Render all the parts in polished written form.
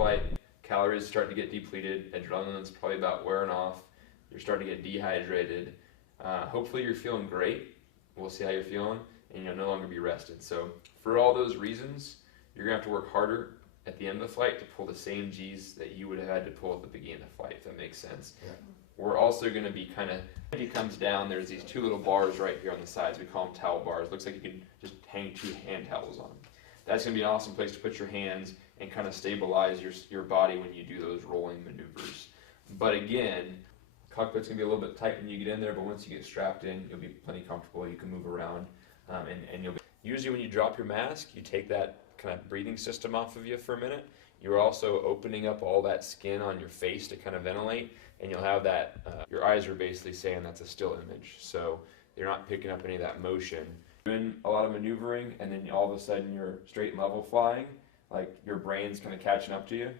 flight, calories start to get depleted, adrenaline's probably about wearing off, you're starting to get dehydrated. Hopefully you're feeling great. We'll see how you're feeling, and you'll no longer be rested. So for all those reasons, you're going to have to work harder at the end of the flight to pull the same G's that you would have had to pull at the beginning of the flight, if that makes sense. Yeah. We're also going to be kind of, when he comes down, there's these two little bars right here on the sides. We call them towel bars. Looks like you can just hang 2 hand towels on them. That's going to be an awesome place to put your hands and kind of stabilize your body when you do those rolling maneuvers. But again, cockpit's going to be a little bit tight when you get in there, but once you get strapped in, you'll be plenty comfortable. You can move around, and you'll be. Usually when you drop your mask, you take that kind of breathing system off of you for a minute. You're also opening up all that skin on your face to kind of ventilate, and you'll have that, your eyes are basically saying that's a still image, so you're not picking up any of that motion. Doing a lot of maneuvering, and then all of a sudden you're straight and level flying, like your brain's kind of catching up to you.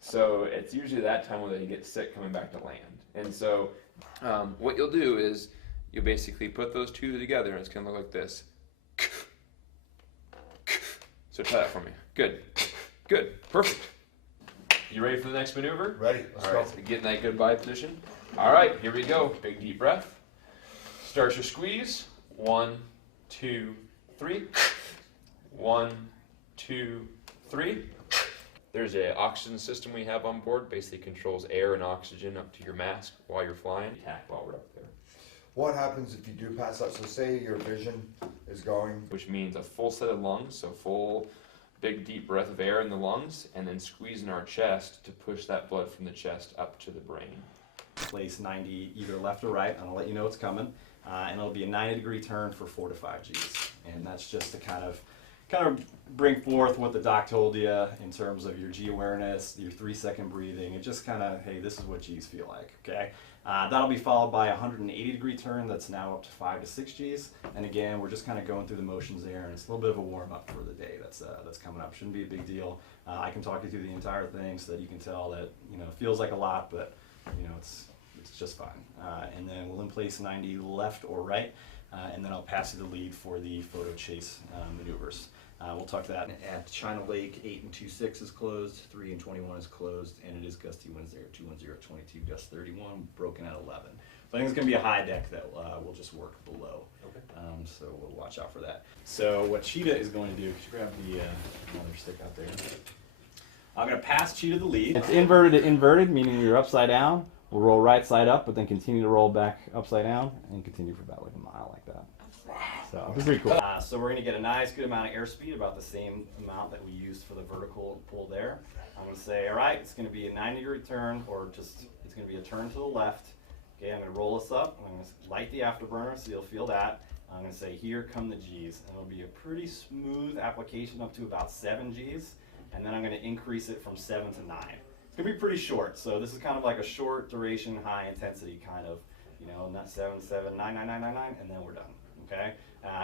So it's usually that time when you get sick coming back to land. And so what you'll do is you'll basically put those two together, and it's going to look like this. So try that for me. Good. Good. Perfect. You ready for the next maneuver? Ready. Let's go. So get in that goodbye position. All right, here we go. Big deep breath. Start your squeeze. 1, 2, 3. 1, 2, 3. There's an oxygen system we have on board. Basically controls air and oxygen up to your mask while you're flying. Attack while we're up there. What happens if you do pass out? So say your vision is going. Which means a full set of lungs, so full big deep breath of air in the lungs, and then squeezing our chest to push that blood from the chest up to the brain. Place 90 either left or right, and I'll let you know it's coming. And it'll be a 90-degree turn for 4 to 5 Gs. And that's just to kind of bring forth what the doc told you in terms of your G awareness, your 3-second breathing, and just kind of, hey, this is what Gs feel like, okay? That'll be followed by a 180-degree turn that's now up to 5 to 6 Gs. And again, we're just kind of going through the motions there, and it's a little bit of a warm-up for the day that's coming up. Shouldn't be a big deal. I can talk you through the entire thing so that you can tell that, you know, it feels like a lot, but, you know, it's just fine. And then we'll in place 90 left or right, and then I'll pass you the lead for the photo chase maneuvers. We'll talk to that. At China Lake, 8 and 26 is closed, 3 and 21 is closed, and it is gusty winds there, 210 at 22, gust 31, broken at 11. So I think it's going to be a high deck that we'll just work below. Okay. So we'll watch out for that. So what Cheetah is going to do, could you grab the another stick out there? I'm going to pass Cheetah the lead. It's inverted to inverted, meaning you're upside down. We'll roll right side up, but then continue to roll back upside down and continue for about like a mile like that. So it's pretty cool. So we're going to get a nice good amount of airspeed, about the same amount that we used for the vertical pull there. I'm going to say, all right, it's going to be a 90-degree turn, or just, it's going to be a turn to the left. Okay, I'm going to roll this up. I'm going to light the afterburner so you'll feel that. I'm going to say, here come the Gs. And it'll be a pretty smooth application up to about 7 Gs. And then I'm going to increase it from 7 to 9. It's going to be pretty short. So this is kind of like a short duration, high intensity kind of, you know, not 7, 7, 9, 9, 9, 9, 9, and then we're done. Okay?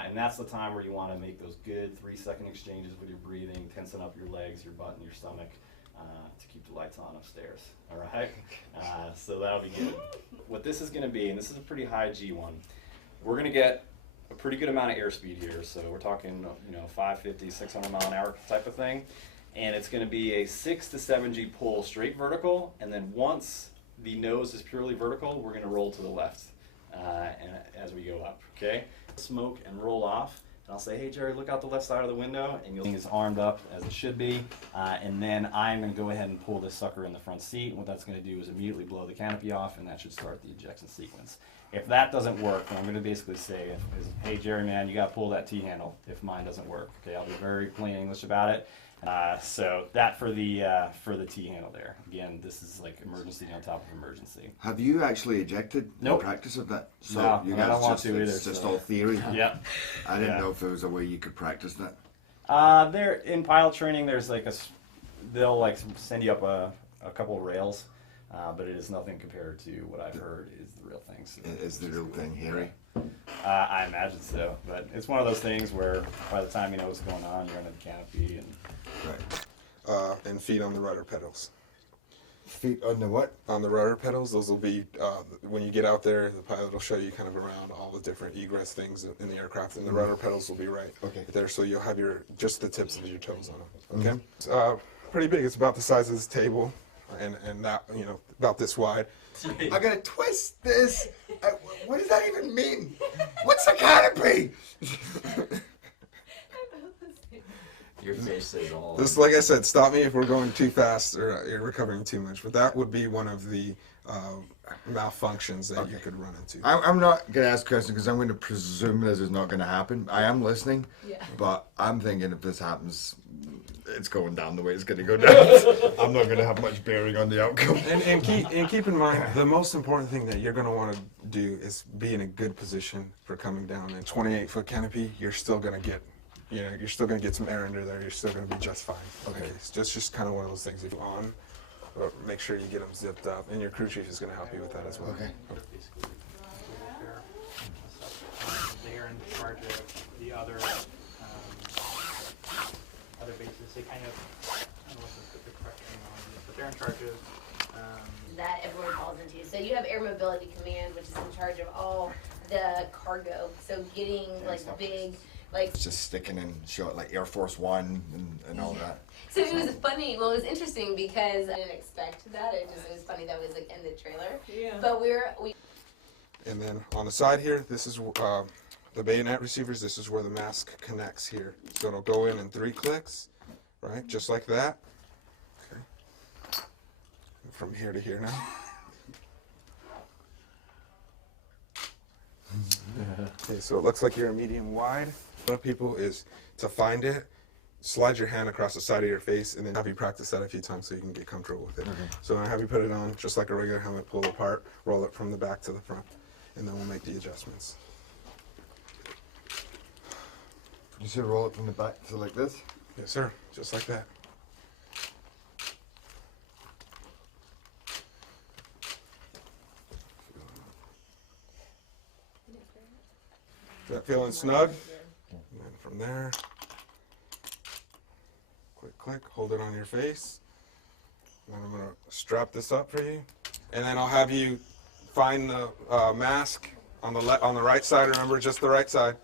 And that's the time where you want to make those good 3-second exchanges with your breathing, tensing up your legs, your butt, and your stomach to keep the lights on upstairs. All right? So that'll be good. What this is going to be, and this is a pretty high G one, we're going to get a pretty good amount of airspeed here. So we're talking, you know, 550, 600 mile an hour type of thing. And it's going to be a 6 to 7 G pull straight vertical. And then once the nose is purely vertical, we're going to roll to the left and as we go up. Okay? Smoke and roll off, and I'll say, hey Jerry, look out the left side of the window, and you'll see it's armed up as it should be, and then I'm going to go ahead and pull this sucker in the front seat, and what that's going to do is immediately blow the canopy off, and that should start the ejection sequence. If that doesn't work, then I'm going to basically say, hey Jerry man, you got to pull that T-handle if mine doesn't work. Okay, I'll be very plain English about it. So that for the T-handle there. Again, this is like emergency on top of emergency. Have you actually ejected Nope. practice of that? So No, you I guys don't want just, to either. it's just So. all theory? Yeah. I didn't Yeah. know if there was a way you could practice that. There in pilot training, there's like they'll like send you up a couple of rails, but it is nothing compared to what I've heard is the real thing. So Is the real thing hairy? I imagine so, but it's one of those things where by the time you know what's going on, you're under the canopy and. Right. And feet on the rudder pedals. Feet on the what? On the rudder pedals, those will be, when you get out there, the pilot will show you kind of around all the different egress things in the aircraft, and the rudder pedals will be right Okay. there, so you'll have just the tips of your toes on them, okay? pretty big. It's about the size of this table, and that, you know, about this wide. I gotta twist this. What does that even mean? What's a canopy? Your face says all. This, like I said, stop me if we're going too fast or you're recovering too much. But that would be one of the malfunctions that you could run into. I'm not gonna ask questions because I'm going to presume this is not going to happen. I am listening, but I'm thinking if this happens, it's going down the way it's going to go down. I'm not going to have much bearing on the outcome. And keep in mind, the most important thing that you're going to want to do is be in a good position for coming down. In 28-foot canopy, you're still going to get, you know, you're still going to get some air under there. You're still going to be just fine. Okay, it's just kind of one of those things. If you're on, make sure you get them zipped up, and your crew chief is going to help you with that as well. Okay. They're in charge of the other bases. They kind of, I don't know what the correct name on it is, but they're in charge of that everyone falls into. So you have Air Mobility Command, which is in charge of all the cargo. So getting like big, like It's just sticking in, show it like Air Force One and all that. So it was funny. Well, it was interesting because I didn't expect that. It was funny that it was like in the trailer. Yeah. But we. And then on the side here, this is the bayonet receivers. This is where the mask connects here. So it'll go in 3 clicks, right? Just like that. Okay. From here to here now. Okay, so it looks like you're a medium wide. What people is to find it, slide your hand across the side of your face, and then have you practice that a few times so you can get comfortable with it. Okay. So I have you put it on just like a regular helmet, pull it apart, roll it from the back to the front, and then we'll make the adjustments. You should roll it from the back, so like this? Yes, sir, just like that. Is that feeling snug? And then from there, click, hold it on your face. And then I'm gonna strap this up for you. And then I'll have you find the mask on the right side, remember, just the right side.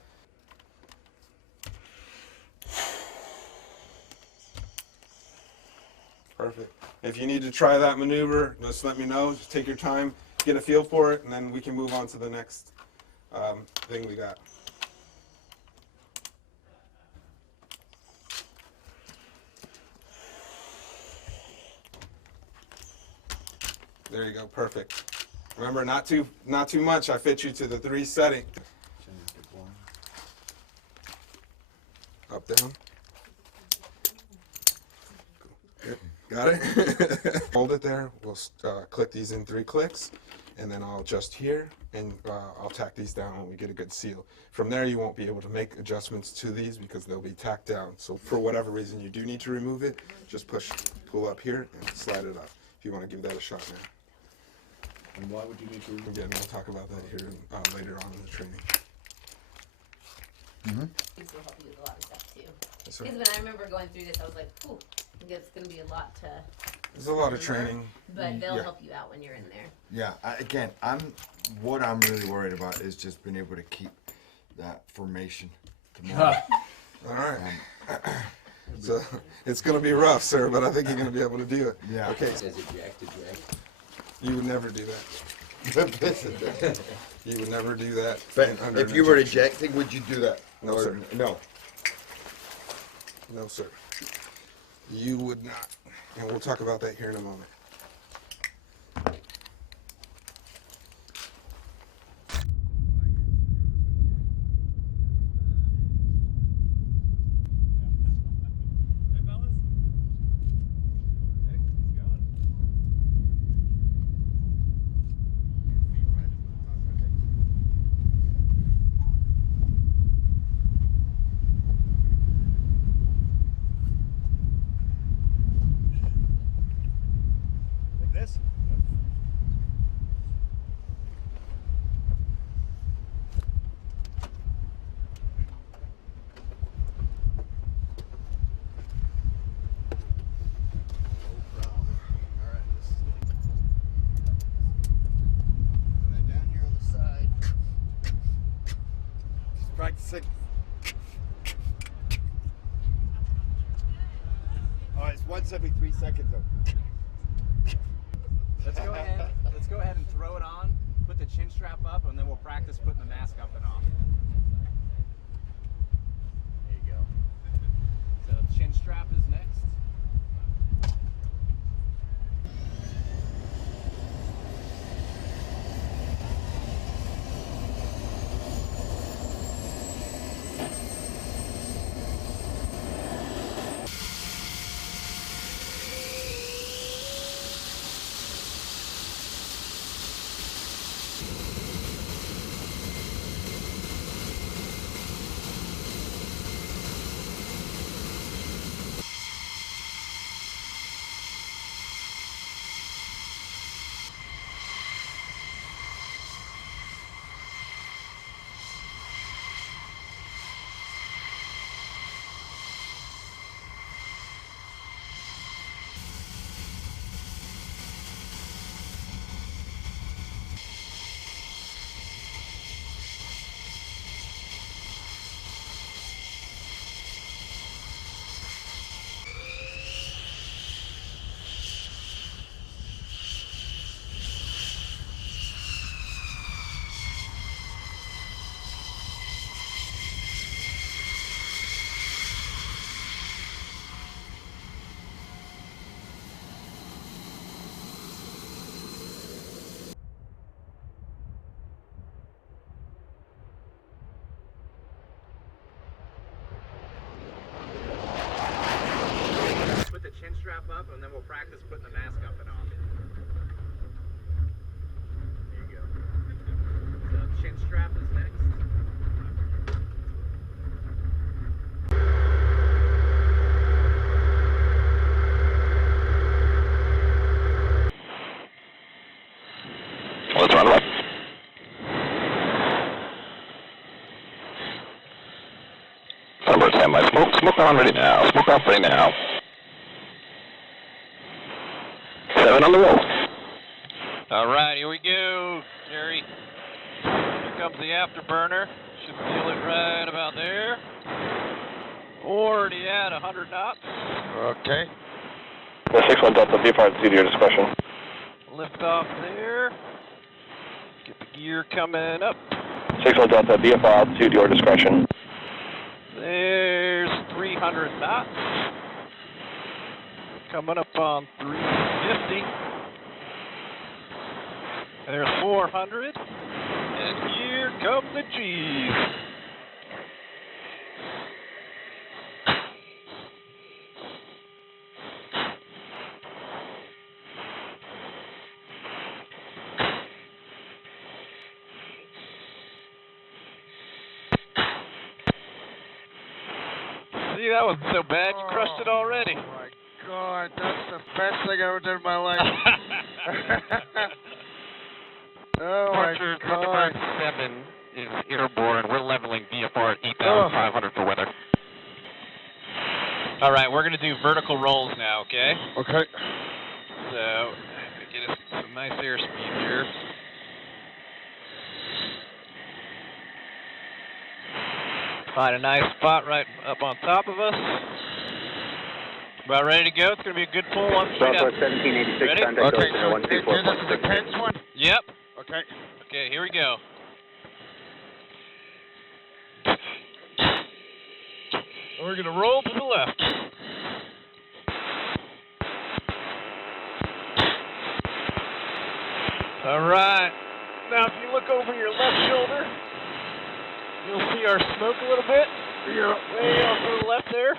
Perfect. If you need to try that maneuver, just let me know. Just take your time, get a feel for it, and then we can move on to the next thing we got. There you go, perfect. Remember, not too much. I fit you to the 3 setting. Up, down. Good. Got it? Hold it there. We'll click these in 3 clicks, and then I'll adjust here, and I'll tack these down when we get a good seal. From there, you won't be able to make adjustments to these because they'll be tacked down. So for whatever reason you do need to remove it, just pull up here, and slide it up. If you want to give that a shot now. And why would you need to? Again, we'll talk about that here later on in the training. These will help you with a lot of stuff too. Yes, sir. Because when I remember going through this, I was like, "Ooh, I think it's going to be a lot to." There's a lot of training. But they'll Yeah. help you out when you're in there. Yeah, what I'm really worried about is just being able to keep that formation tomorrow. All right. So it's going to be rough, sir, but I think you're going to be able to do it. Yeah. Okay. Says eject, eject. You would never do that. You would never do that. But under if an you were injection. ejecting, would you do that? No, Or- sir. No. No, sir. You would not. And we'll talk about that here in a moment. Practicing. Alright, it's 1 once every 3 seconds. Let's go ahead and throw it on, put the chin strap up, and then we'll practice putting the mask up and off. There you go. So chin strap is next. Chin strap up, and then we'll practice putting the mask up and off. There you go. So chin strap is next. Let's run away. Thunderbirds, stand by. Smoke on ready now. Smoke off ready now. 7 on the roll. All right, here we go, Jerry. Here comes the afterburner. Should feel it right about there. Already at 100 knots. Okay. The 6-1 Delta, VFR to your discretion. Lift off there. Get the gear coming up. 6-1 Delta, VFR altitude, your discretion. There's 300 knots. Coming up on 350. And there's 400. And here come the G's. See, that wasn't so bad. You crushed it already. Oh my God, that's the best thing I ever did in my life. Oh my God. Thunderbird 7 is airborne. We're leveling VFR at 8,500 for weather. All right, we're going to do vertical rolls now, okay? Okay. So, get us some nice airspeed here. Find a nice spot right up on top of us. About ready to go. It's going to be a good pull on straight up. 1786, ready? Okay, so this is the tense one? Yep. Okay. Okay, here we go. We're going to roll to the left. All right. Now, if you look over your left shoulder, you'll see our smoke a little bit. Yeah. Way off to the left there.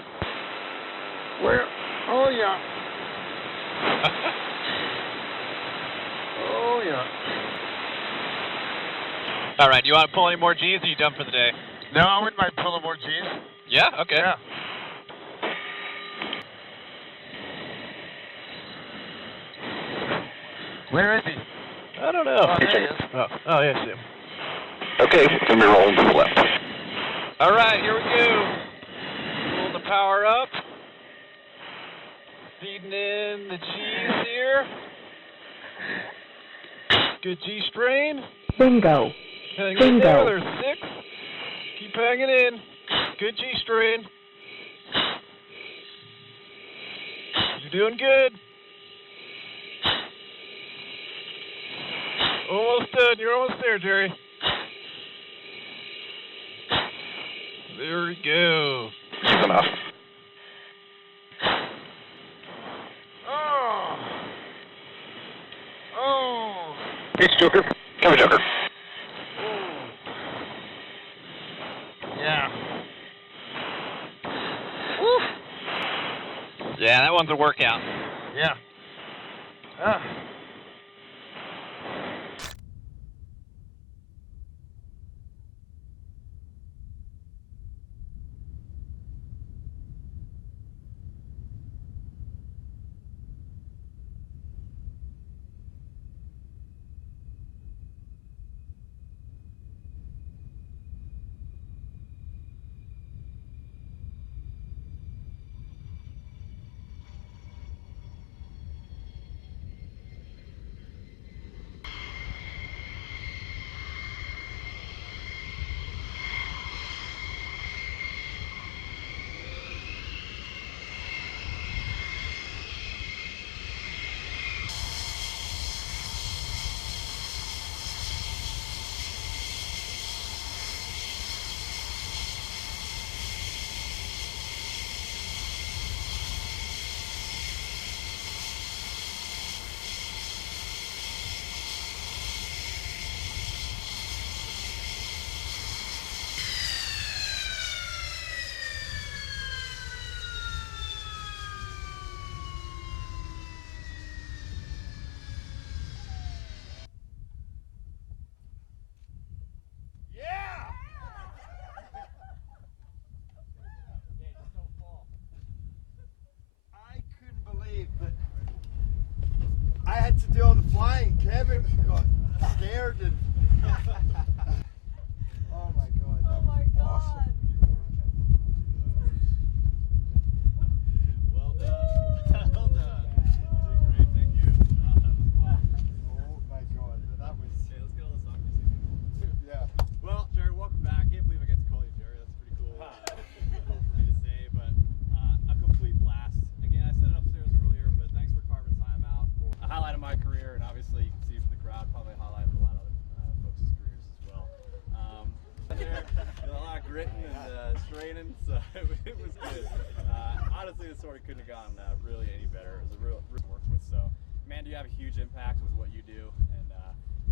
Where? Oh, yeah. Oh, yeah. All right, do you want to pull any more G's, or are you done for the day? No, I wouldn't mind pulling more G's. Yeah? Okay. Yeah. Where is he? I don't know. Oh, there he is. Oh yes, him. Okay, it's going to be rolling to the left. All right, here we go. Pull the power up. Feeding in the G's here. Good G strain. Bingo. Hang in Bingo. there. There's 6. Keep hanging in. Good G strain. You're doing good. Almost done. You're almost there, Jerry. There we go. Ease enough. Oh. Oh. It's Joker. Cover Joker. Yeah. Woo. Yeah, that one's a workout. Yeah. I had to do all the flying. Kevin got scared and. Oh my god. That was awesome. Well done. Well done. You did great. Thank you. Oh my god. That was. Okay, let's get all the songs music. Yeah. Well, Jerry, welcome back. Can't believe I get to call you Jerry. That's pretty cool. Cool for me to say, but a complete blast. Again, I said it upstairs earlier, but thanks for carving time out for a highlight of my career, and obviously you can see from the crowd, probably a highlight of a lot of other folks' careers as well. A lot of gritting and straining, so it was good. Honestly, the story couldn't have gone really any better. It was a real to work with. So, man, you have a huge impact with what you do, and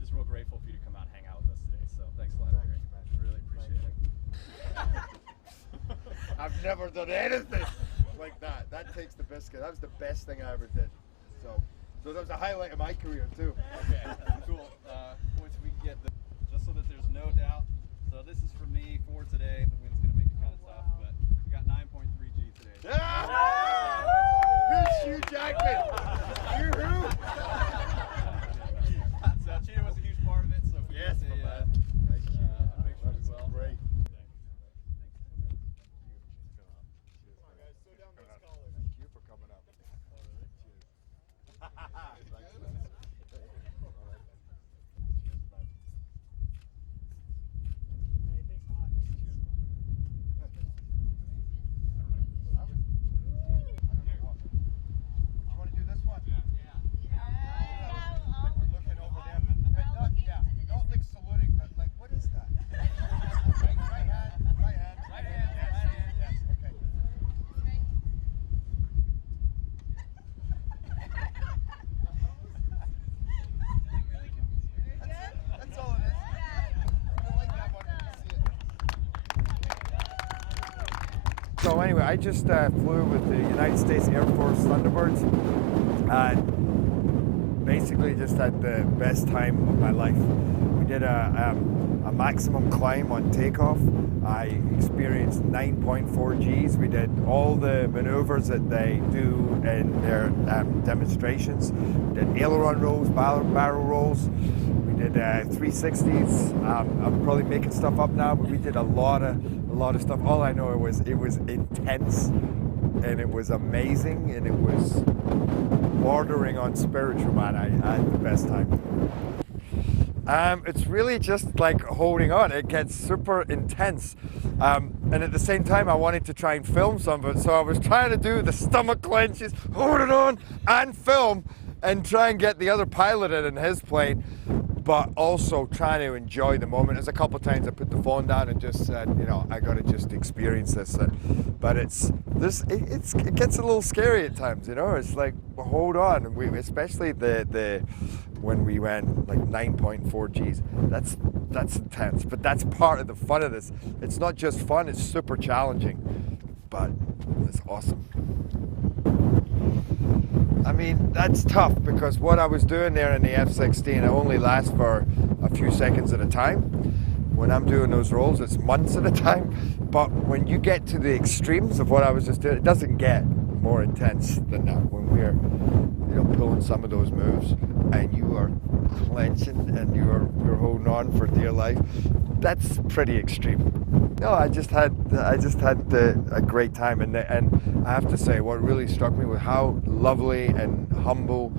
just real grateful for you to come out and hang out with us today. So, thanks a lot, Jerry. Really appreciate it. I've never done anything like that. That takes the biscuit. That was the best thing I ever did. So that was a highlight of my career too. Okay, cool. Once we get just so that there's no doubt. So this is for me for today. The wind's gonna make it kind of tough, but we got 9.3 G today. Who's Hugh Jackman? You who? So Cheetah was a huge part of it. So if we Yes, get my a man. Nice picture as well. Great. Thank you for coming up. So anyway, I just flew with the United States Air Force Thunderbirds. Basically just had the best time of my life. We did a maximum climb on takeoff. I experienced 9.4 Gs. We did all the maneuvers that they do in their demonstrations. We did aileron rolls, barrel rolls. We did 360s. I'm probably making stuff up now, but we did a lot of stuff. All I know it was intense, and it was amazing, and it was bordering on spiritual, man. I had the best time. It's really just like holding on. It gets super intense. And at the same time, I wanted to try and film some of it. So I was trying to do the stomach clenches, hold it on, and film, and try and get the other pilot in his plane, but also trying to enjoy the moment. There's a couple of times I put the phone down and just said, you know, I got to just experience this. But it gets a little scary at times, you know. It's like, well, hold on. And especially when we went like 9.4 Gs, that's intense. But that's part of the fun of this. It's not just fun; it's super challenging, but it's awesome. I mean, that's tough because what I was doing there in the F-16, it only lasts for a few seconds at a time. When I'm doing those rolls, it's months at a time. But when you get to the extremes of what I was just doing, it doesn't get more intense than that. When we're, you know, pulling some of those moves and you are clenching and you're holding on for dear life, that's pretty extreme. No, I just had a great time, and I have to say, what really struck me was how lovely and humble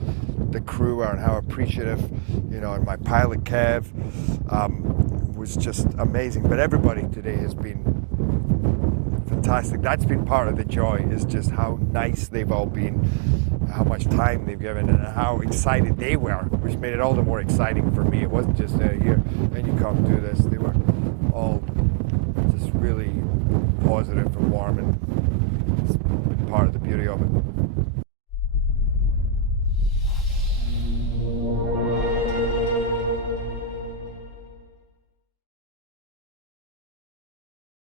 the crew are, and how appreciative, you know, and my pilot Kev was just amazing. But everybody today has been fantastic. That's been part of the joy, is just how nice they've all been, how much time they've given, and how excited they were, which made it all the more exciting for me. It wasn't just here and you come do this. They were all just really positive and warm, and it's been part of the beauty of it.